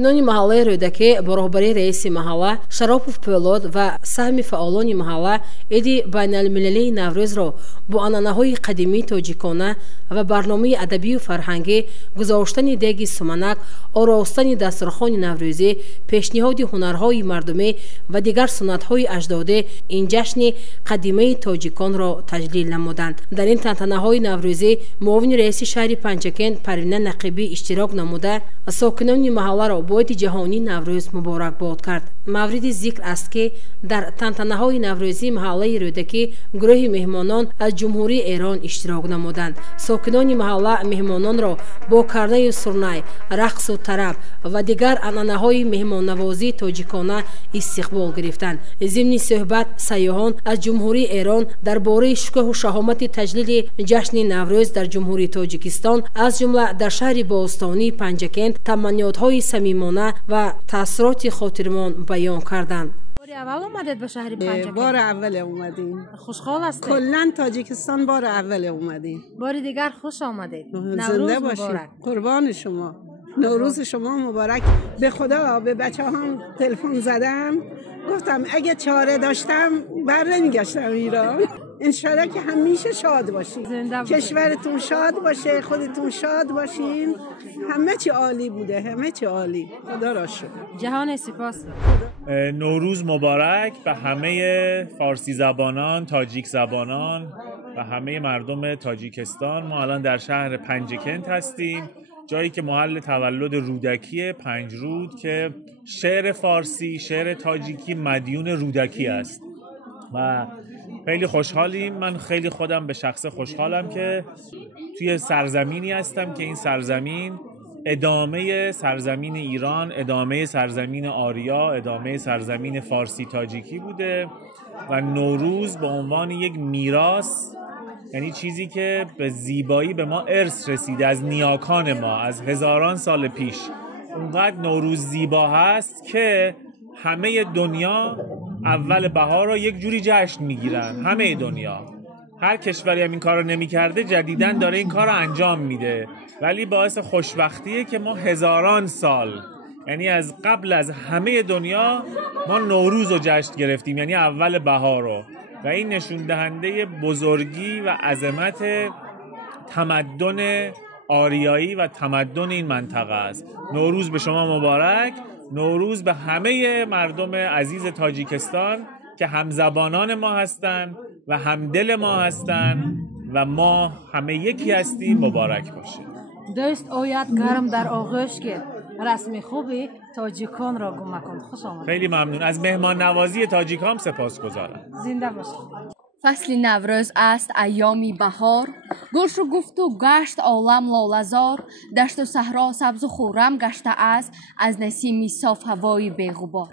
ساکنان محله رودکی با راهبری رئیس محله شراپوف پولاد و سهم فعالان محله عید بین المللی نوروز را با عنعنه‌های قدیمی تاجیکانه و برنامه ادبی و فرهنگی، گذاشتن دیگ سمنک، آراستن دسترخوان نوروزی، پیشنهاد هنرهای مردمی و دیگر سنت‌های اجدادی این جشن قدیمی تاجیکان را تجلیل نمودند. در این تنتنه‌های نوروزی معاون رئیس شهر پنجکند پروینه نقیبی اشتراک نموده ساکنان محله را با عید جهانی نوروز مبارک باد کرد. مورد ذکر است که در تنتنه‌های نوروزی محله رودکی گروه مهمانان از جمهوری ایران اشتراک نمودند. ساکنان محله مهمانان را با کرنه سرنای، رقص و طرب و دیگر عنعنه‌های مهمان نوازی تاجیکانه استقبال گرفتند. ضمن صحبت سیاحان از جمهوری ایران درباره شکوه و شهامت تجلیل جشن نوروز در جمهوری تاجیکستان از جمله در شهر باستانی پنجکند تمنیات‌های صمیمانه و تأثیرات خاطرمان بیان کردند. بار اول اومدید به شهر پنجکند؟ بار اول اومدیم. خوشحال هستید؟ کلاً تاجیکستان بار اول اومدیم. بار دیگر خوش آمدید. زنده باشید. قربان شما. نوروز شما مبارک. به خدا به بچه‌هام تلفن زدم، گفتم اگه چاره داشتم بر نمیگشتم ایران. انشالله که همیشه شاد باشید. کشورتون شاد باشه، خودتون شاد باشین. همه چی عالی بوده، همه چی عالی. خدا را شکر. جهان سپاس. نوروز مبارک به همه فارسی زبانان، تاجیک زبانان و همه مردم تاجیکستان. ما الان در شهر پنجکند هستیم، جایی که محل تولد رودکی پنجرود که شعر فارسی، شعر تاجیکی مدیون رودکی است و خیلی خوشحالیم. من خیلی خودم به شخص خوشحالم که توی سرزمینی هستم که این سرزمین ادامه سرزمین ایران، ادامه سرزمین آریا، ادامه سرزمین فارسی تاجیکی بوده و نوروز به عنوان یک میراث، یعنی چیزی که به زیبایی به ما ارث رسیده از نیاکان ما از هزاران سال پیش، اونقدر نوروز زیبا هست که همه دنیا اول بهار رو یک جوری جشن میگیرن. همه دنیا، هر کشوری هم این کار رو نمی کرده جدیداً داره این کار رو انجام میده، ولی باعث خوشبختیه که ما هزاران سال، یعنی از قبل از همه دنیا، ما نوروز رو جشن گرفتیم، یعنی اول بهار رو، و این نشون دهنده بزرگی و عظمت تمدن آریایی و تمدن این منطقه است. نوروز به شما مبارک. نوروز به همه مردم عزیز تاجیکستان که همزبانان ما هستند و همدل ما هستند و ما همه یکی هستیم مبارک باشه. دوست آید گرم در آغوش که رسم خوبی تاجیکان را گم کن. خوش آمدید. خیلی ممنون. از مهمان نوازی تاجیکان سپاسگزارم. زنده باشید. فصل نوروز است، ایامی بهار، گل شو گفت و گشت عالم لاله‌زار، دشت و صحرا سبز و خرم گشته است از نسیمی صاف هوای بی‌غبار.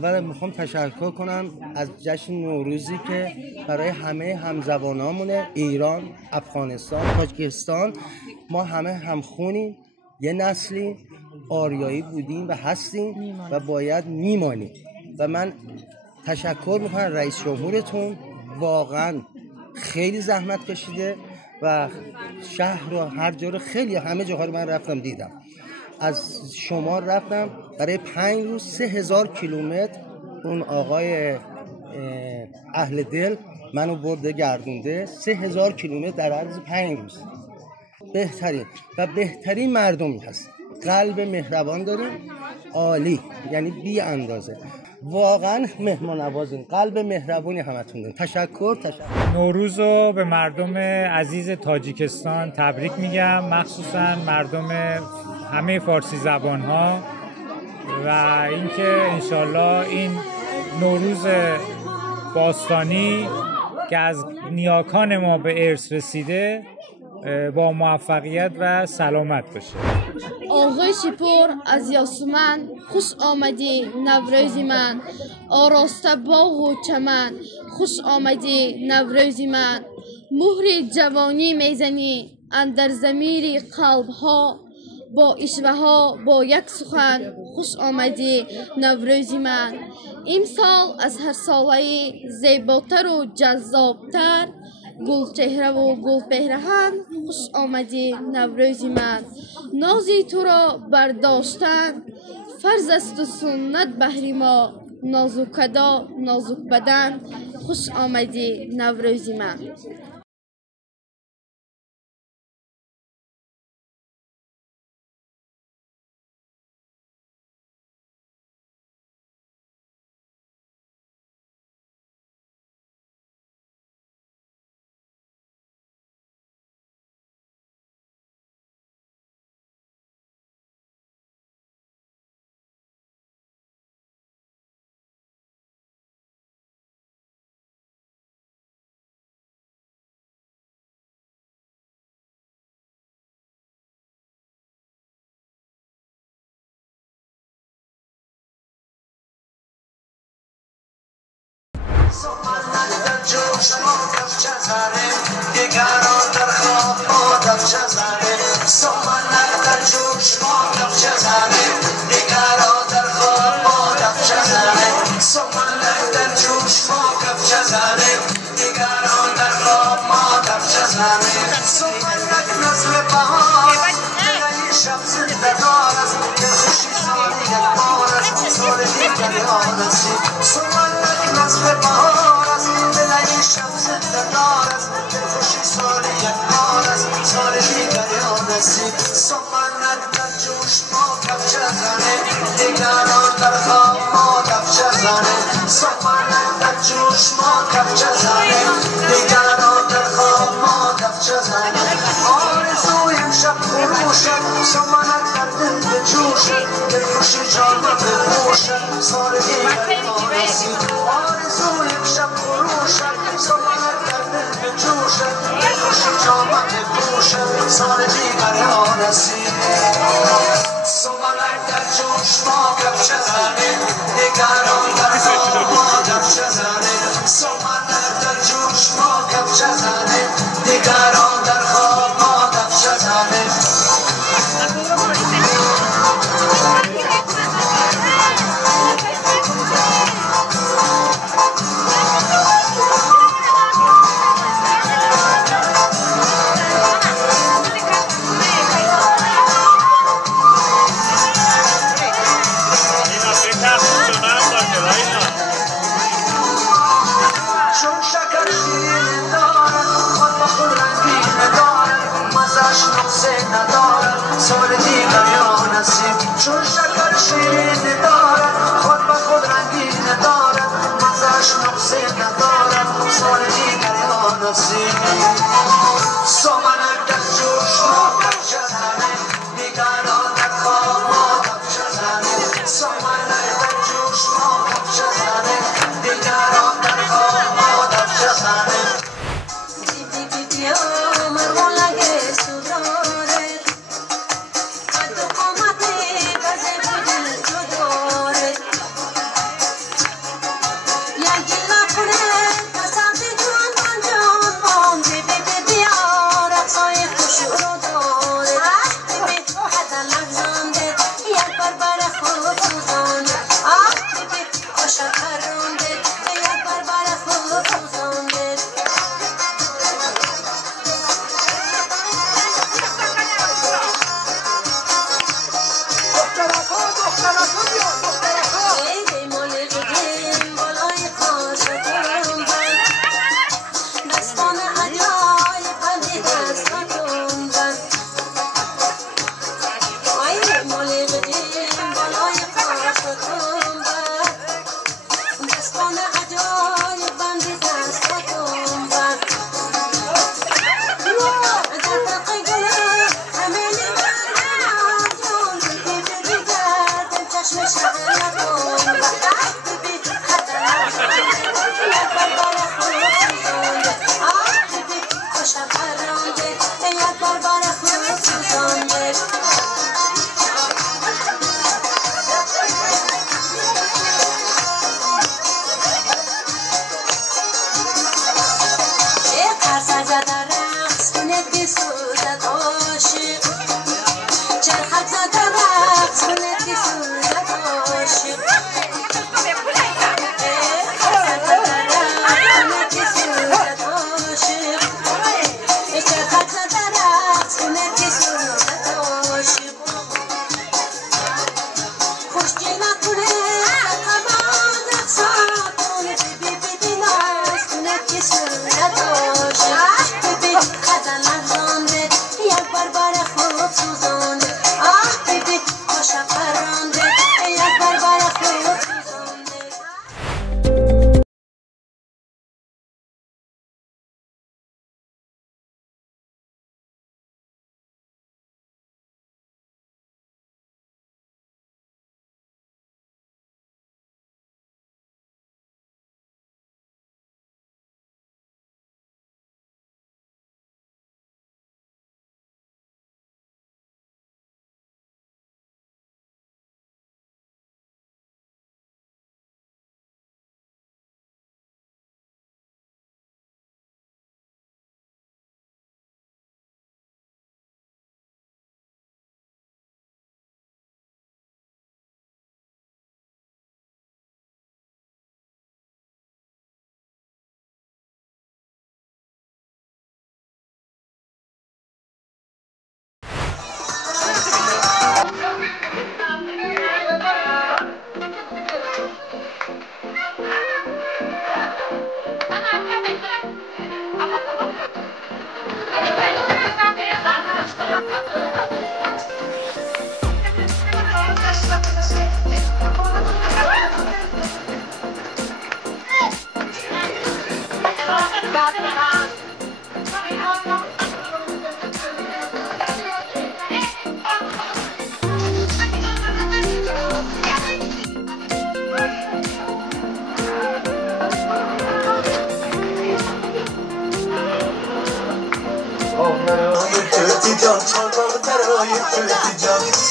اول میخوام تشکر کنم از جشن نوروزی که برای همه همزبانامونه، ایران، افغانستان، تاجیکستان، ما همه همخونیم، یه نسلی آریایی بودیم و هستیم و باید میمانیم. و من تشکر میکنم رئیس جمهورتون، واقعا خیلی زحمت کشیده و شهر رو هر جا رو خیلی همه جاها رو من رفتم دیدم. از شمال رفتم برای 5 روز 3000 کیلومتر. اون آقای اهل دل منو برده گردونده 3000 کیلومتر در عرض 5 روز. بهترین مردمی هست، قلب مهربان داریم، عالی، یعنی بی اندازه، واقعا مهمان نوازین، قلب مهربونی همتون داریم. تشکر. نوروز رو به مردم عزیز تاجیکستان تبریک میگم، مخصوصا مردم همه فارسی زبان ها، و اینکه انشالله این نوروز باستانی که از نیاکان ما به ارث رسیده با موفقیت و سلامت باشه. آغوش پر از یاسمن، خوش آمدی نوروز من، آراسته باغ و چمن، خوش آمدی نوروز من. مهر جوانی میزنی اندر ضمیر قلب ها، با اشوه ها با یک سخن، خوش آمدی نوروز من. امسال از هر ساله زیباتر و جذابتر، گل چهره و گل پیرهن، خوش آمدی نوروز من. نازی تو را برداشتن فرض است و سنت بهر ما، نازک ادا نازک بدن، خوش آمدی نوروز من.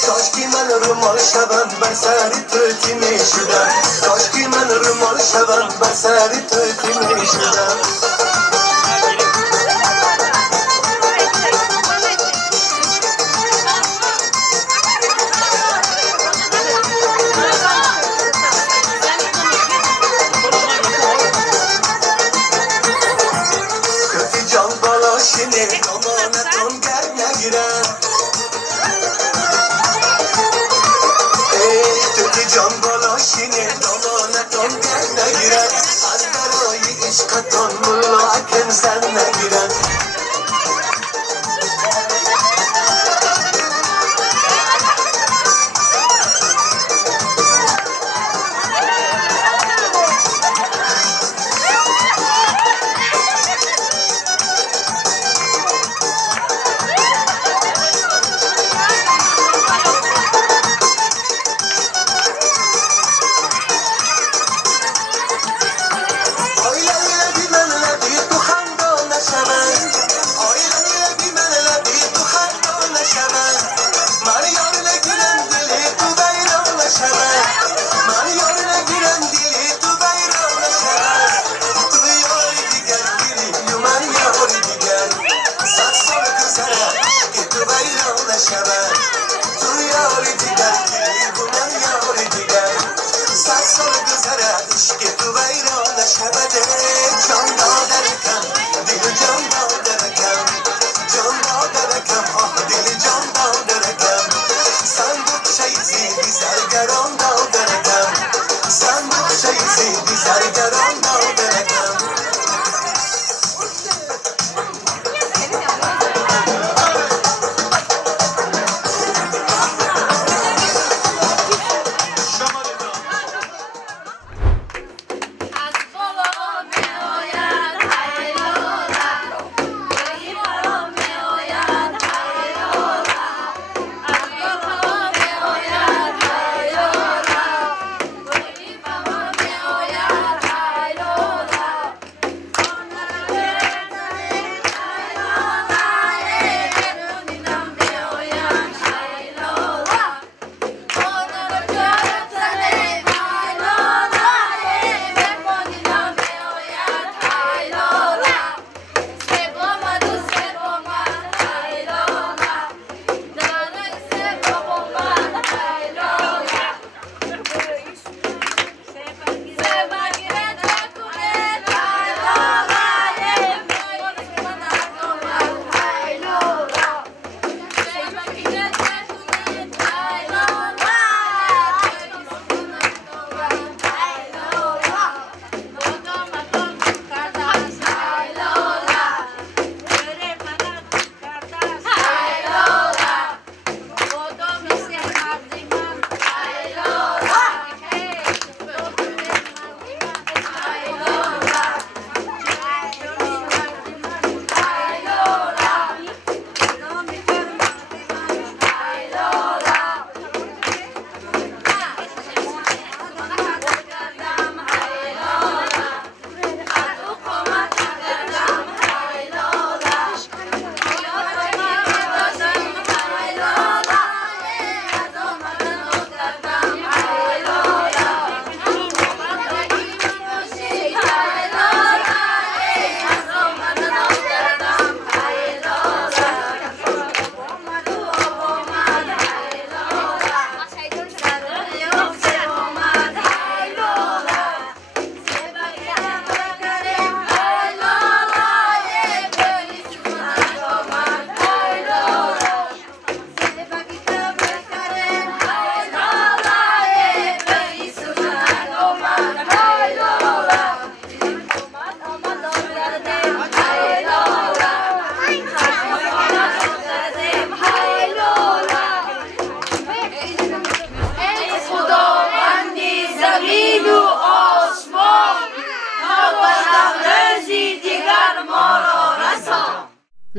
کاشکی من رومال شدم بر سری توتی می شدم کاشکی من رومال شدم بر سری توتی می شدم کتی جان بالا شینه دامانتون گر نگیرم جان بالا شینه دامانتان گر نگیرن از برای عشقتان ملاکن سر نگیرن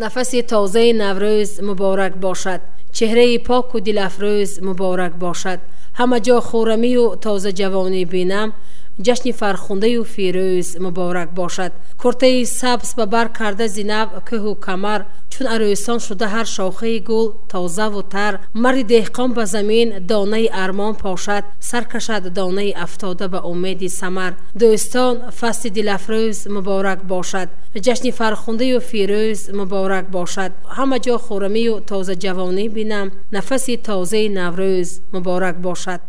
نفس تازه نوروز مبارک باشد. چهره پاک و دل افروز مبارک باشد. همه جا خورمی و تازه جوانی بینم. جشن فرخنده و فیروز مبارک باشد. کرته سبز به بر کرده زینب که و کمر، چون عروسان شده هر شاخه گل تازه و تر. مرد دهقان به زمین دانه ارمان پاشد، سر کشد دانه افتاده به امید ثمر. دوستان فصل دل افروز مبارک باشد. جشن فرخنده و فیروز مبارک باشد. همه جا خورمی و تازه جوانی بینم. نفس تازه نوروز مبارک باشد.